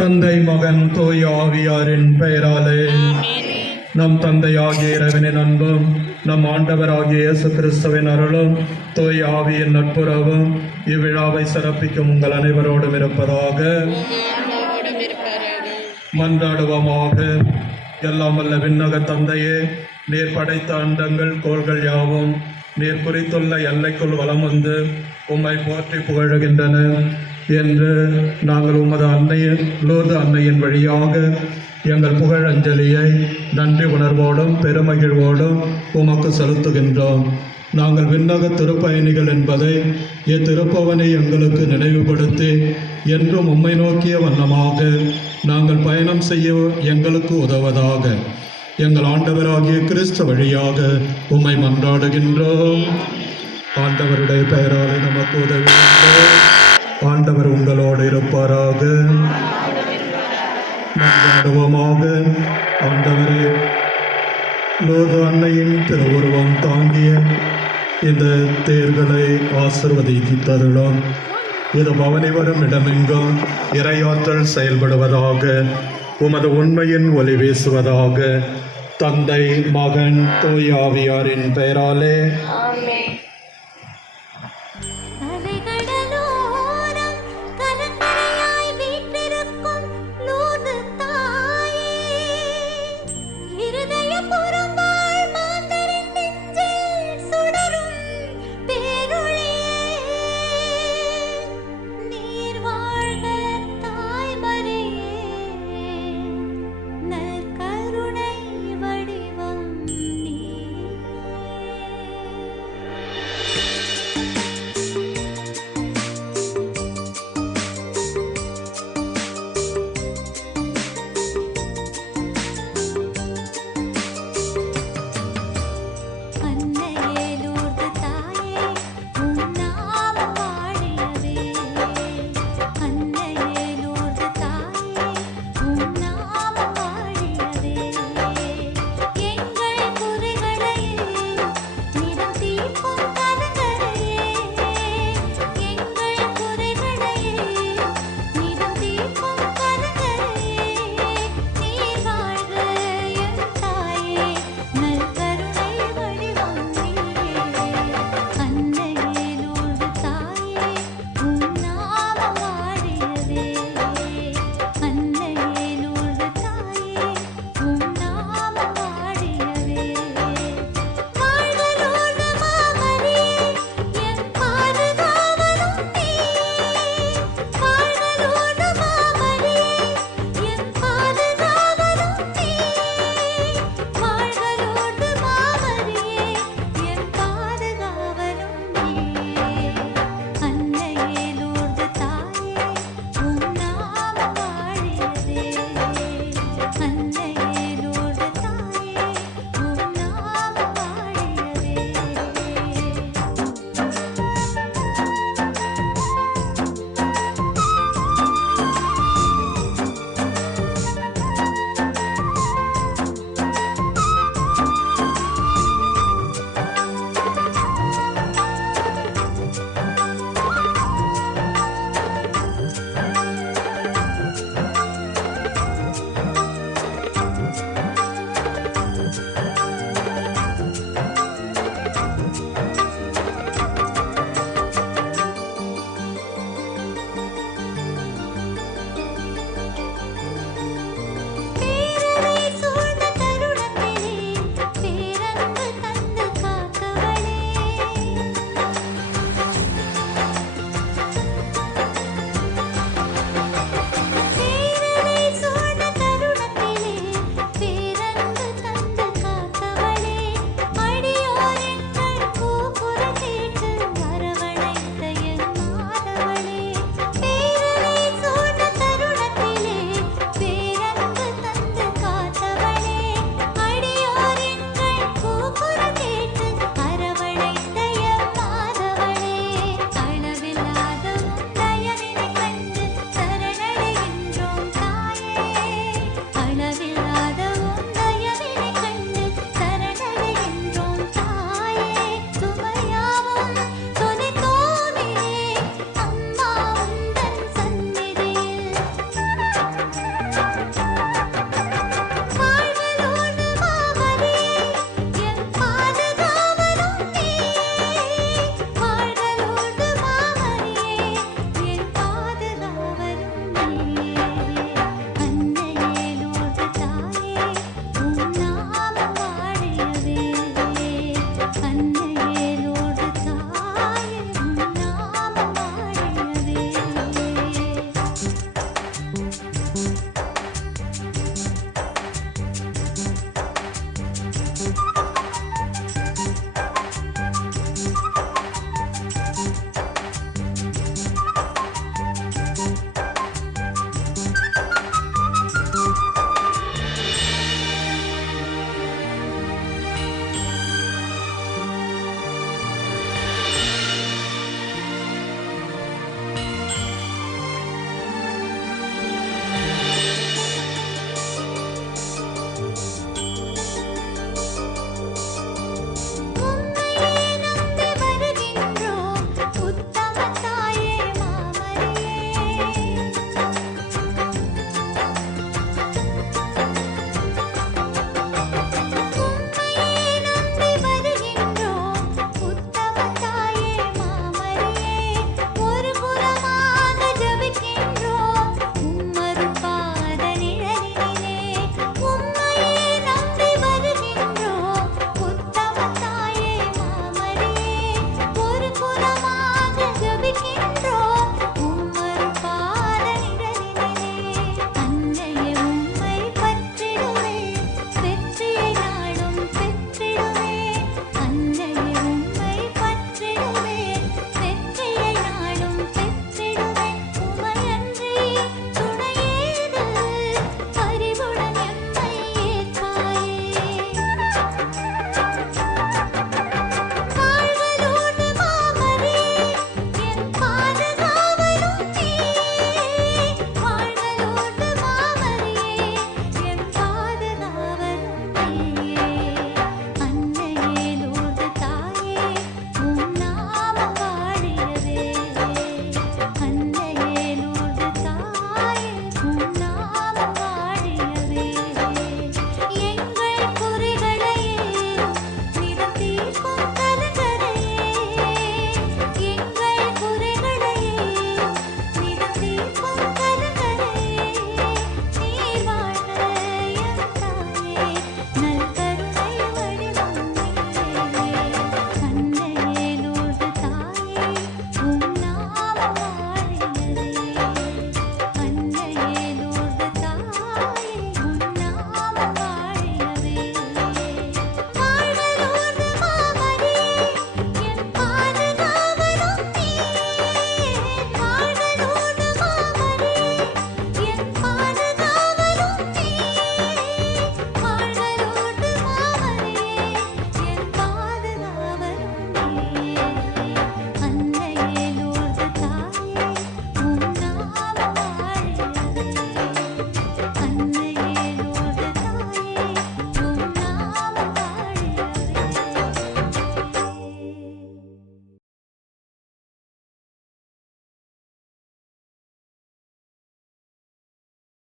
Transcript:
தந்தை மகன் தூய் ஆவியாரின் பெயராலே நம் தந்தையாகிய இறைவனின் அன்பும் நம் ஆண்டவராகிய இயேசு கிறிஸ்துவின் அருளும் தூய் ஆவியின் நட்புறவும் இவ்விழாவை சிறப்பிக்கும் உங்கள் அனைவரோடும் இருப்பதாக மன்றாடுவோமாக. எல்லாம் வல்ல விண்ணக தந்தையே நீர் படைத்த அண்டங்கள் கோள்கள் யாவும் நீர் குறித்துள்ள எல்லைக்குள் வலம் வந்து உம்மை போற்றி புகழுகின்றன. என்று நாங்கள் உமது அன்னையின் லோர்து அன்னையின் வழியாக எங்கள் புகழ் அஞ்சலியை நன்றி உணர்வோடும் பெருமகிழ்வோடும் உமக்கு செலுத்துகின்றோம். நாங்கள் விண்ணக திருப்பயணிகள் என்பதை இத்திருப்பவனை எங்களுக்கு நினைவுபடுத்தி என்றும் உம்மை நோக்கிய வண்ணமாக நாங்கள் பயணம் செய்ய எங்களுக்கு உதவதாக. எங்கள் ஆண்டவராகிய கிறிஸ்து வழியாக உம்மை மன்றாடுகின்றோம். ஆண்டவருடைய பெயராலே நமக்கு உதவுகின்றோம். ஆண்டவர் உங்களோடு இருப்பாராக. மன்றாடுவோமாக ஆண்டவரே லோக அன்னையின் திருவுருவம் தாங்கிய இந்த தேர்களை ஆசிர்வதித்து தருளோம். இது பவனி வரும் இடமெங்கும் இறையாற்றல் செயல்படுவதாக உமது உண்மையின் ஒளி வீசுவதாக தந்தை மகன் தூயாவியாரின் பெயராலே